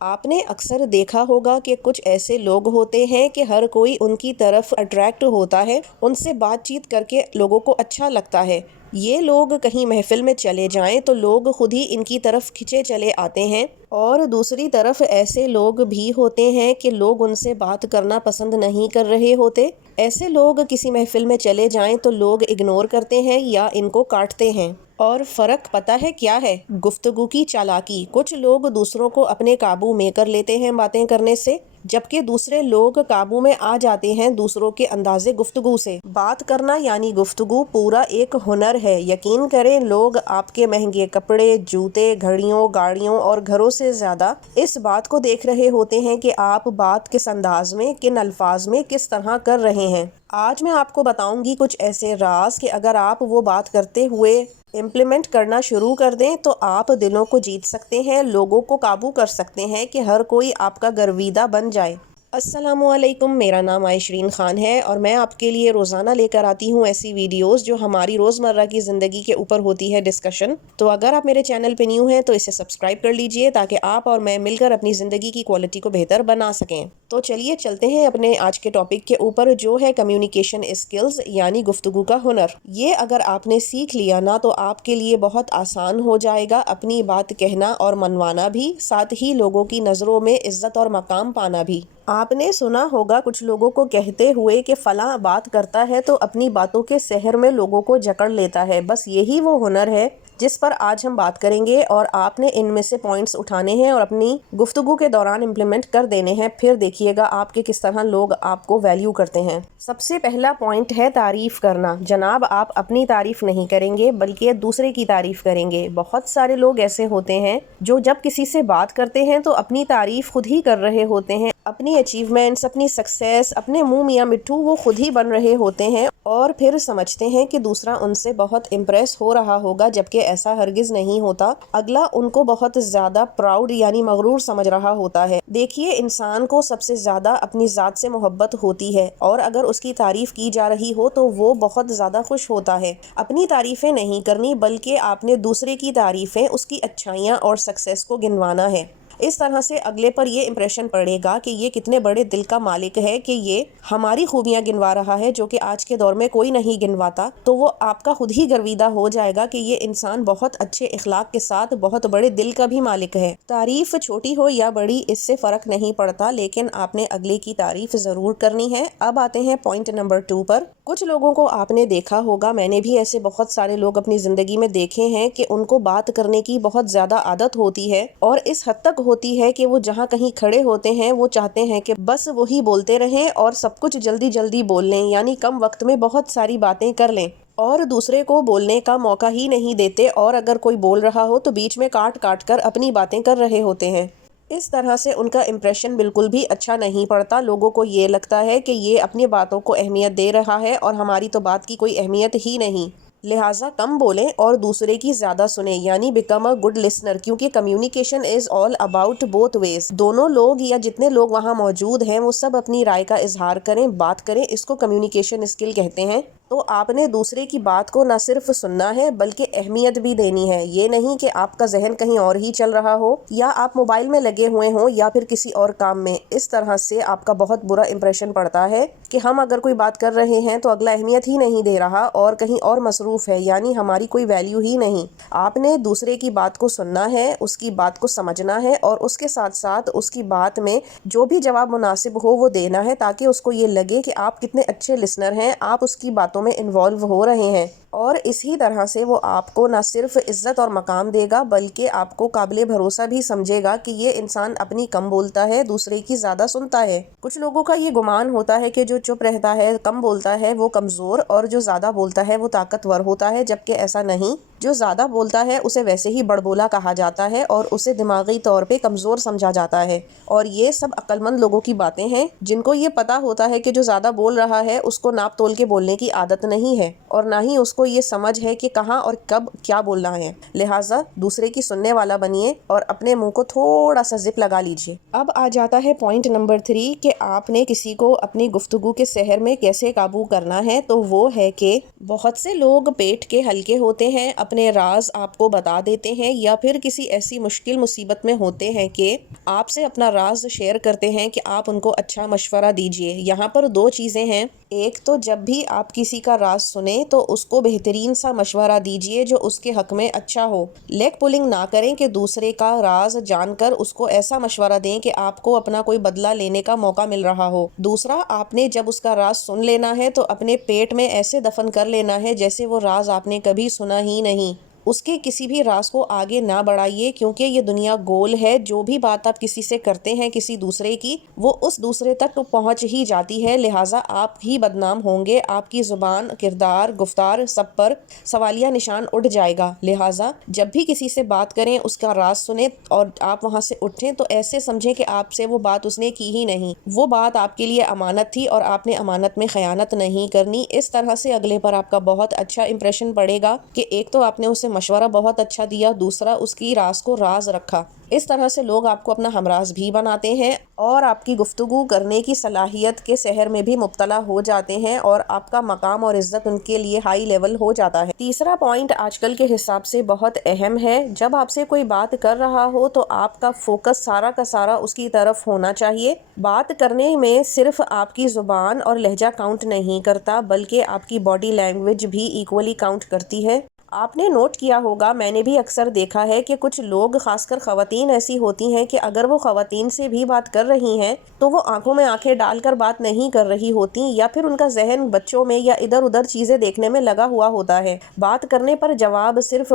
آپ نے اکثر دیکھا ہوگا کہ کچھ ایسے لوگ ہوتے ہیں کہ ہر کوئی ان کی طرف اٹریکٹ ہوتا ہے، ان سے بات چیت کر کے لوگوں کو اچھا لگتا ہے۔ یہ لوگ کہیں محفل میں چلے جائیں تو لوگ خود ہی ان کی طرف کھنچے چلے آتے ہیں، اور دوسری طرف ایسے لوگ بھی ہوتے ہیں کہ لوگ ان سے بات کرنا پسند نہیں کر رہے ہوتے۔ ایسے لوگ کسی محفل میں چلے جائیں تو لوگ اگنور کرتے ہیں یا ان کو کاٹتے ہیں۔ اور فرق پتہ ہے کیا ہے؟ گفتگو کی چالاکی۔ کچھ لوگ دوسروں کو اپنے قابو میں کر لیتے ہیں باتیں کرنے سے، جبکہ دوسرے لوگ قابو میں آ جاتے ہیں دوسروں کے انداز گفتگو سے۔ بات کرنا یعنی گفتگو پورا ایک ہنر ہے۔ یقین کریں، لوگ آپ کے مہنگے کپڑے، جوتے، گھڑیوں، گاڑیوں اور گھروں سے زیادہ اس بات کو دیکھ رہے ہوتے ہیں کہ آپ بات کس انداز میں، کن الفاظ میں، کس طرح کر رہے ہیں۔ آج میں آپ کو بتاؤں گی کچھ ایسے راز کہ اگر آپ وہ بات کرتے ہوئے امپلیمنٹ کرنا شروع کر دیں تو آپ دلوں کو جیت سکتے ہیں، لوگوں کو قابو کر سکتے ہیں کہ ہر کوئی آپ کا گرویدہ بن جائے۔ السلام علیکم، میرا نام عائشرین خان ہے اور میں آپ کے لیے روزانہ لے کر آتی ہوں ایسی ویڈیوز جو ہماری روزمرہ کی زندگی کے اوپر ہوتی ہے ڈسکشن۔ تو اگر آپ میرے چینل پہ نیو ہیں تو اسے سبسکرائب کر لیجئے تاکہ آپ اور میں مل کر اپنی زندگی کی کوالٹی کو بہتر بنا سکیں۔ تو چلیے چلتے ہیں اپنے آج کے ٹاپک کے اوپر، جو ہے کمیونیکیشن اسکلز یعنی گفتگو کا ہنر۔ یہ اگر آپ نے سیکھ لیا نا تو آپ کے لیے بہت آسان ہو جائے گا اپنی بات کہنا اور منوانا بھی، ساتھ ہی لوگوں کی نظروں میں عزت اور مقام پانا بھی۔ آپ نے سنا ہوگا کچھ لوگوں کو کہتے ہوئے کہ فلاں بات کرتا ہے تو اپنی باتوں کے سحر میں لوگوں کو جکڑ لیتا ہے۔ بس یہی وہ ہنر ہے جس پر آج ہم بات کریں گے، اور آپ نے ان میں سے پوائنٹس اٹھانے ہیں اور اپنی گفتگو کے دوران امپلیمنٹ کر دینے ہیں، پھر دیکھیے گا آپ کے کس طرح لوگ آپ کو ویلیو کرتے ہیں۔ سب سے پہلا پوائنٹ ہے تعریف کرنا۔ جناب، آپ اپنی تعریف نہیں کریں گے بلکہ دوسرے کی تعریف کریں گے۔ بہت سارے لوگ ایسے ہوتے ہیں جو جب کسی سے بات کرتے ہیں تو اپنی تعریف خود ہی کر رہے ہوتے ہیں، اپنی اچیومنٹس، اپنی سکسیس، اپنے منہ میاں مٹھو وہ خود ہی بن رہے ہوتے ہیں، اور پھر سمجھتے ہیں کہ دوسرا ان سے بہت امپریس ہو رہا ہوگا، جبکہ ایسا ہرگز نہیں ہوتا۔ اگلا ان کو بہت زیادہ پراؤڈ یعنی مغرور سمجھ رہا ہوتا ہے۔ دیکھیے، انسان کو سب سے زیادہ اپنی ذات سے محبت ہوتی ہے، اور اگر اس کی تعریف کی جا رہی ہو تو وہ بہت زیادہ خوش ہوتا ہے۔ اپنی تعریفیں نہیں کرنی بلکہ آپ نے دوسرے کی تعریفیں، اس کی اچھائیاں اور سکسیس کو گنوانا ہے۔ اس طرح سے اگلے پر یہ امپریشن پڑے گا کہ یہ کتنے بڑے دل کا مالک ہے کہ یہ ہماری خوبیاں گنوا رہا ہے، جو کہ آج کے دور میں کوئی نہیں گنواتا۔ تو وہ آپ کا خود ہی گرویدہ ہو جائے گا کہ یہ انسان بہت اچھے اخلاق کے ساتھ بہت بڑے دل کا بھی مالک ہے۔ تعریف چھوٹی ہو یا بڑی اس سے فرق نہیں پڑتا، لیکن آپ نے اگلے کی تعریف ضرور کرنی ہے۔ اب آتے ہیں پوائنٹ نمبر 2 پر۔ کچھ لوگوں کو آپ نے دیکھا ہوگا، میں نے بھی ایسے بہت سارے لوگ اپنی زندگی میں دیکھے ہیں کہ ان کو بات کرنے کی بہت زیادہ عادت ہوتی ہے، اور اس حد تک ہوتی ہے کہ وہ جہاں کہیں کھڑے ہوتے ہیں وہ چاہتے ہیں کہ بس وہی بولتے رہیں اور سب کچھ جلدی جلدی بول لیں، یعنی کم وقت میں بہت ساری باتیں کر لیں، اور دوسرے کو بولنے کا موقع ہی نہیں دیتے، اور اگر کوئی بول رہا ہو تو بیچ میں کاٹ کاٹ کر اپنی باتیں کر رہے ہوتے ہیں۔ اس طرح سے ان کا امپریشن بالکل بھی اچھا نہیں پڑتا۔ لوگوں کو یہ لگتا ہے کہ یہ اپنی باتوں کو اہمیت دے رہا ہے اور ہماری تو بات کی کوئی اہمیت ہی نہیں، لہٰذا کم بولیں اور دوسرے کی زیادہ سنیں، یعنی بیکم اے گڈ لسنر، کیونکہ communication is all about both ways. دونوں لوگ یا جتنے لوگ وہاں موجود ہیں وہ سب اپنی رائے کا اظہار کریں، بات کریں، اس کو کمیونیکیشن اسکل کہتے ہیں۔ تو آپ نے دوسرے کی بات کو نہ صرف سننا ہے بلکہ اہمیت بھی دینی ہے۔ یہ نہیں کہ آپ کا ذہن کہیں اور ہی چل رہا ہو، یا آپ موبائل میں لگے ہوئے ہوں، یا پھر کسی اور کام میں۔ اس طرح سے آپ کا بہت برا امپریشن پڑتا ہے کہ ہم اگر کوئی بات کر رہے ہیں تو اگلا اہمیت ہی نہیں دے رہا اور کہیں اور مصروف ہے، یعنی ہماری کوئی ویلیو ہی نہیں۔ آپ نے دوسرے کی بات کو سننا ہے، اس کی بات کو سمجھنا ہے، اور اس کے ساتھ ساتھ اس کی بات میں جو بھی جواب مناسب ہو وہ دینا ہے، تاکہ اس کو یہ لگے کہ آپ کتنے اچھے لسنر ہیں، آپ اس کی باتوں میں انوالو ہو رہے ہیں، اور اسی طرح سے وہ آپ کو نہ صرف عزت اور مقام دے گا بلکہ آپ کو قابل بھروسہ بھی سمجھے گا کہ یہ انسان اپنی کم بولتا ہے، دوسرے کی زیادہ سنتا ہے۔ کچھ لوگوں کا یہ گمان ہوتا ہے کہ جو چپ رہتا ہے، کم بولتا ہے، وہ کمزور، اور جو زیادہ بولتا ہے وہ طاقتور ہوتا ہے، جبکہ ایسا نہیں۔ جو زیادہ بولتا ہے اسے ویسے ہی بڑبولا کہا جاتا ہے اور اسے دماغی طور پہ کمزور سمجھا جاتا ہے، اور یہ سب عقل مند لوگوں کی باتیں ہیں جن کو یہ پتا ہوتا ہے کہ جو زیادہ بول رہا ہے اس کو ناپ تول کے بولنے کی عادت نہیں ہے، اور نہ ہی اس کو کو یہ سمجھ ہے کہ کہاں اور کب کیا بولنا ہے، لہٰذا دوسرے کی سننے والا بنیے اور اپنے منہ کو تھوڑا سا زپ لگا لیجیے۔ اب آ جاتا ہے پوائنٹ نمبر 3 کہ آپ نے کسی کو اپنی گفتگو کے سحر میں کیسے قابو کرنا ہے، تو وہ ہے کہ بہت سے لوگ پیٹ کے ہلکے ہوتے ہیں، اپنے راز آپ کو بتا دیتے ہیں یا پھر کسی ایسی مشکل مصیبت میں ہوتے ہیں کہ آپ سے اپنا راز شیئر کرتے ہیں کہ آپ ان کو اچھا مشورہ دیجیے۔ یہاں پر 2 چیزیں ہیں، ایک تو جب بھی آپ کسی کا راز سنیں تو اس کو بہترین سا مشورہ دیجیے جو اس کے حق میں اچھا ہو۔ لیگ پولنگ نہ کریں کہ دوسرے کا راز جان کر اس کو ایسا مشورہ دیں کہ آپ کو اپنا کوئی بدلہ لینے کا موقع مل رہا ہو۔ دوسرا، آپ نے جب اس کا راز سن لینا ہے تو اپنے پیٹ میں ایسے دفن کر لینا ہے جیسے وہ راز آپ نے کبھی سنا ہی نہیں۔ اس کے کسی بھی راز کو آگے نہ بڑھائیے، کیونکہ یہ دنیا گول ہے، جو بھی بات آپ کسی سے کرتے ہیں کسی دوسرے کی، وہ اس دوسرے تک پہنچ ہی جاتی ہے، لہٰذا آپ ہی بدنام ہوں گے، آپ کی زبان، کردار، گفتار سب پر سوالیہ نشان اٹھ جائے گا۔ لہٰذا جب بھی کسی سے بات کریں، اس کا راز سنیں اور آپ وہاں سے اٹھیں تو ایسے سمجھیں کہ آپ سے وہ بات اس نے کی ہی نہیں، وہ بات آپ کے لیے امانت تھی اور آپ نے امانت میں خیانت نہیں کرنی۔ اس طرح سے اگلے پر آپ کا بہت اچھا امپریشن پڑے گا کہ ایک تو آپ نے اسے مشورہ بہت اچھا دیا، دوسرا اس کی راز کو راز رکھا۔ اس طرح سے لوگ آپ کو اپنا ہمراز بھی بناتے ہیں اور آپ کی گفتگو کرنے کی صلاحیت کے سحر میں بھی مبتلا ہو جاتے ہیں اور آپ کا مقام اور عزت ان کے لیے ہائی لیول ہو جاتا ہے۔ تیسرا پوائنٹ آج کل کے حساب سے بہت اہم ہے، جب آپ سے کوئی بات کر رہا ہو تو آپ کا فوکس سارا کا سارا اس کی طرف ہونا چاہیے۔ بات کرنے میں صرف آپ کی زبان اور لہجہ کاؤنٹ نہیں کرتا، بلکہ آپ کی باڈی لینگویج بھی ایکولی کاؤنٹ کرتی ہے۔ آپ نے نوٹ کیا ہوگا، میں نے بھی اکثر دیکھا ہے کہ کچھ لوگ، خاص کر خواتین ایسی ہوتی ہیں کہ اگر وہ خواتین سے بھی بات کر رہی ہیں تو وہ آنکھوں میں آنکھیں ڈال کر بات نہیں کر رہی ہوتی، یا پھر ان کا ذہن بچوں میں یا ادھر ادھر چیزیں دیکھنے میں لگا ہوا ہوتا ہے۔ بات کرنے پر جواب صرف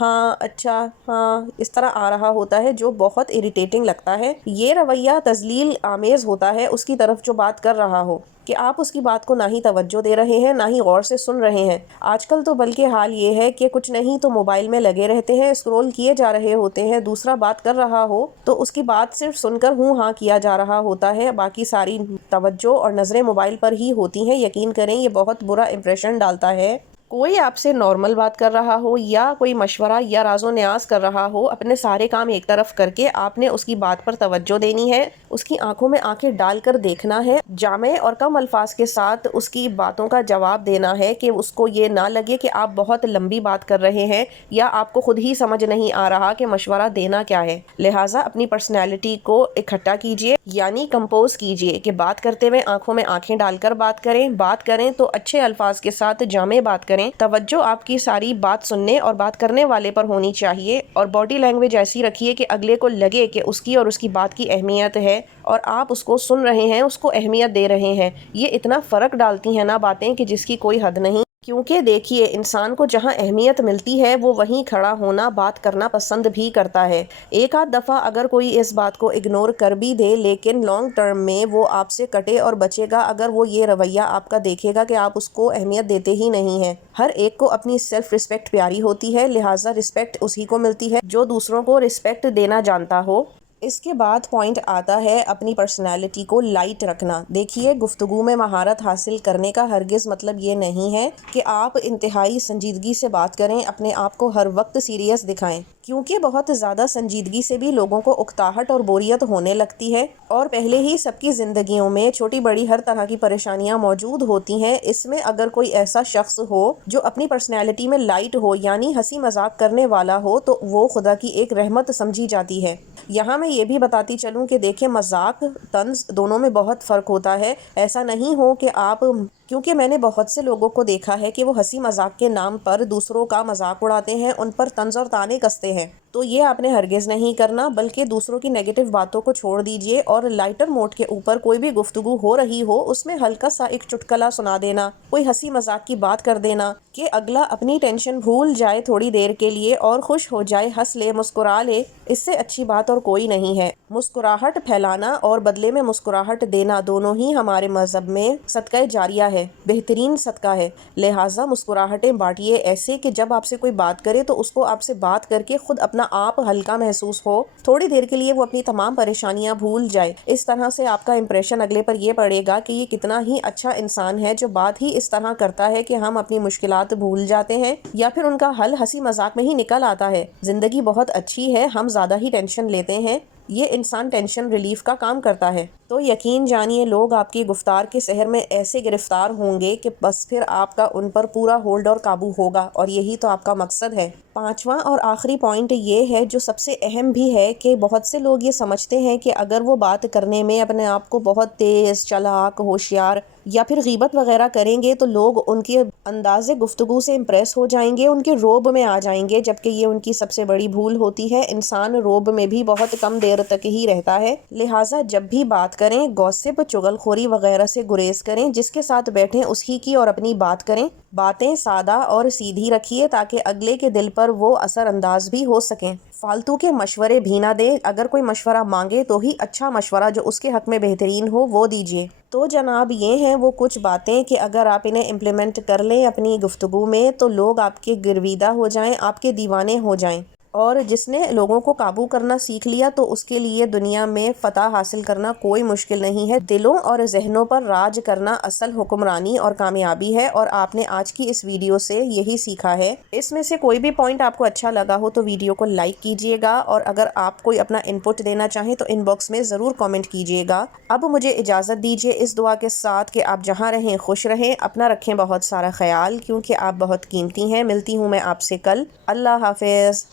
ہاں، اچھا، ہاں اس طرح آ رہا ہوتا ہے، جو بہت اریٹیٹنگ لگتا ہے۔ یہ رویہ تذلیل آمیز ہوتا ہے اس کی طرف جو بات کر رہا ہو، کہ آپ اس کی بات کو نہ ہی توجہ دے رہے ہیں، نہ ہی غور سے سن رہے ہیں۔ آج کل تو بلکہ حال یہ ہے کہ کچھ نہیں تو موبائل میں لگے رہتے ہیں، اسکرول کیے جا رہے ہوتے ہیں، دوسرا بات کر رہا ہو تو اس کی بات صرف سن کر ہاں کیا جا رہا ہوتا ہے، باقی ساری توجہ اور نظریں موبائل پر ہی ہوتی ہیں۔ یقین کریں یہ بہت برا امپریشن ڈالتا ہے۔ کوئی آپ سے نارمل بات کر رہا ہو یا کوئی مشورہ یا راز و نیاز کر رہا ہو، اپنے سارے کام ایک طرف کر کے آپ نے اس کی بات پر توجہ دینی ہے، اس کی آنکھوں میں آنکھیں ڈال کر دیکھنا ہے، جامع اور کم الفاظ کے ساتھ اس کی باتوں کا جواب دینا ہے کہ اس کو یہ نہ لگے کہ آپ بہت لمبی بات کر رہے ہیں یا آپ کو خود ہی سمجھ نہیں آ رہا کہ مشورہ دینا کیا ہے۔ لہٰذا اپنی پرسنالٹی کو اکٹھا کیجیے، یعنی کمپوز کیجیے کہ بات کرتے ہوئے آنکھوں میں آنکھیں ڈال کر بات کریں، بات کریں تو اچھے الفاظ کے ساتھ جامع بات کریں، توجہ آپ کی ساری بات سننے اور بات کرنے والے پر ہونی چاہیے، اور باڈی لینگویج ایسی رکھیے کہ اگلے کو لگے کہ اس کی اور اس کی بات کی اہمیت ہے اور آپ اس کو سن رہے ہیں، اس کو اہمیت دے رہے ہیں۔ یہ اتنا فرق ڈالتی ہیں نا باتیں کہ جس کی کوئی حد نہیں، کیونکہ دیکھیے انسان کو جہاں اہمیت ملتی ہے وہ وہیں کھڑا ہونا، بات کرنا پسند بھی کرتا ہے۔ ایک آدھ دفعہ اگر کوئی اس بات کو اگنور کر بھی دے، لیکن لانگ ٹرم میں وہ آپ سے کٹے اور بچے گا اگر وہ یہ رویہ آپ کا دیکھے گا کہ آپ اس کو اہمیت دیتے ہی نہیں ہیں۔ ہر ایک کو اپنی سیلف رسپیکٹ پیاری ہوتی ہے، لہٰذا رسپیکٹ اسی کو ملتی ہے جو دوسروں کو رسپیکٹ دینا جانتا ہو۔ اس کے بعد پوائنٹ آتا ہے اپنی پرسنالٹی کو لائٹ رکھنا۔ دیکھیے گفتگو میں مہارت حاصل کرنے کا ہرگز مطلب یہ نہیں ہے کہ آپ انتہائی سنجیدگی سے بات کریں، اپنے آپ کو ہر وقت سیریس دکھائیں، کیونکہ بہت زیادہ سنجیدگی سے بھی لوگوں کو اکتاہٹ اور بوریت ہونے لگتی ہے، اور پہلے ہی سب کی زندگیوں میں چھوٹی بڑی ہر طرح کی پریشانیاں موجود ہوتی ہیں۔ اس میں اگر کوئی ایسا شخص ہو جو اپنی پرسنالٹی میں لائٹ ہو، یعنی ہنسی مذاق کرنے والا ہو، تو وہ خدا کی ایک رحمت سمجھی جاتی ہے۔ یہاں میں یہ بھی بتاتی چلوں کہ دیکھیں مذاق طنز دونوں میں بہت فرق ہوتا ہے۔ ایسا نہیں ہو کہ آپ، کیونکہ میں نے بہت سے لوگوں کو دیکھا ہے کہ وہ ہنسی مذاق کے نام پر دوسروں کا مذاق اڑاتے ہیں، ان پر طنز اور طعنے کستے ہیں، تو یہ آپ نے ہرگز نہیں کرنا، بلکہ دوسروں کی نیگیٹو باتوں کو چھوڑ دیجیے اور لائٹر موڈ کے اوپر کوئی بھی گفتگو ہو رہی ہو اس میں ہلکا سا ایک چٹکلا سنا دینا، کوئی ہنسی مذاق کی بات کر دینا کہ اگلا اپنی ٹینشن بھول جائے تھوڑی دیر کے لیے اور خوش ہو جائے، ہنس لے، مسکرا لے، اس سے اچھی بات اور کوئی نہیں ہے۔ مسکراہٹ پھیلانا اور بدلے میں مسکراہٹ دینا دونوں ہی ہمارے مذہب میں صدقہ جاریہ ہے، بہترین صدقہ ہے، لہٰذا مسکراہٹیں بانٹیے ایسے کہ جب آپ سے کوئی بات کرے تو اس کو آپ سے بات کر کے خود اپنا آپ ہلکا محسوس ہو، تھوڑی دیر کے لیے وہ اپنی تمام پریشانیاں بھول جائے۔ اس طرح سے آپ کا امپریشن اگلے پر یہ پڑے گا کہ یہ کتنا ہی اچھا انسان ہے جو بات ہی اس طرح کرتا ہے کہ ہم اپنی مشکلات بھول جاتے ہیں یا پھر ان کا حل ہنسی مذاق میں ہی نکل آتا ہے۔ زندگی بہت اچھی ہے، ہم زیادہ ہی ٹینشن لیتے ہیں۔ یہ انسان ٹینشن ریلیف کا کام کرتا ہے۔ تو یقین جانیے لوگ آپ کی گفتار کے سحر میں ایسے گرفتار ہوں گے کہ بس پھر آپ کا ان پر پورا ہولڈ اور قابو ہوگا، اور یہی تو آپ کا مقصد ہے۔ پانچواں اور آخری پوائنٹ یہ ہے جو سب سے اہم بھی ہے کہ بہت سے لوگ یہ سمجھتے ہیں کہ اگر وہ بات کرنے میں اپنے آپ کو بہت تیز، چالاک، ہوشیار یا پھر غیبت وغیرہ کریں گے تو لوگ ان کے انداز گفتگو سے امپریس ہو جائیں گے، ان کے روب میں آ جائیں گے، جبکہ یہ ان کی سب سے بڑی بھول ہوتی ہے۔ انسان روب میں بھی بہت کم دیر تک ہی رہتا ہے، لہٰذا جب بھی بات کریں گوسپ، چغل خوری وغیرہ سے گریز کریں۔ جس کے ساتھ بیٹھیں اسی کی اور اپنی بات کریں۔ باتیں سادہ اور سیدھی رکھیے تاکہ اگلے کے دل پر وہ اثر انداز بھی ہو سکیں۔ فالتو کے مشورے بھی نہ دیں، اگر کوئی مشورہ مانگے تو ہی اچھا مشورہ جو اس کے حق میں بہترین ہو وہ دیجیے۔ تو جناب یہ ہیں وہ کچھ باتیں کہ اگر آپ انہیں امپلیمنٹ کر لیں اپنی گفتگو میں تو لوگ آپ کے گرویدہ ہو جائیں، آپ کے دیوانے ہو جائیں، اور جس نے لوگوں کو قابو کرنا سیکھ لیا تو اس کے لیے دنیا میں فتح حاصل کرنا کوئی مشکل نہیں ہے۔ دلوں اور ذہنوں پر راج کرنا اصل حکمرانی اور کامیابی ہے، اور آپ نے آج کی اس ویڈیو سے یہی سیکھا ہے۔ اس میں سے کوئی بھی پوائنٹ آپ کو اچھا لگا ہو تو ویڈیو کو لائک کیجیے گا، اور اگر آپ کوئی اپنا انپٹ دینا چاہیں تو ان باکس میں ضرور کامنٹ کیجیے گا۔ اب مجھے اجازت دیجیے اس دعا کے ساتھ کہ آپ جہاں رہیں خوش رہیں، اپنا رکھیں بہت سارا خیال، کیونکہ آپ بہت قیمتی ہیں۔ ملتی ہوں میں آپ سے کل۔ اللہ حافظ۔